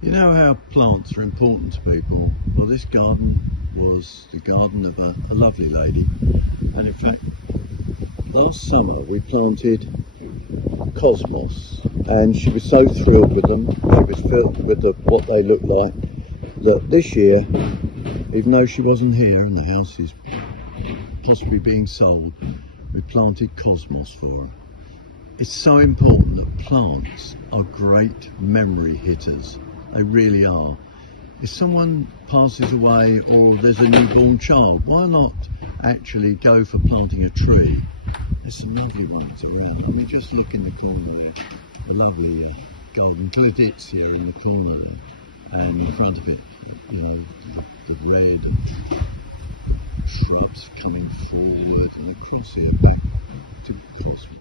You know how plants are important to people? Well, this garden was the garden of a lovely lady, and in fact last summer we planted cosmos and she was so thrilled with them. She was thrilled with what they looked like, that this year, even though she wasn't here and the house is possibly being sold, we planted cosmos for her. It's so important that plants are great memory hitters. They really are. If someone passes away or there's a newborn child, why not actually go for planting a tree? There's some lovely ones around. I mean, just look in the corner here, the lovely golden claditsia in the corner there, and in front of it, you know, the red shrubs coming forward, and across here back to Christmas.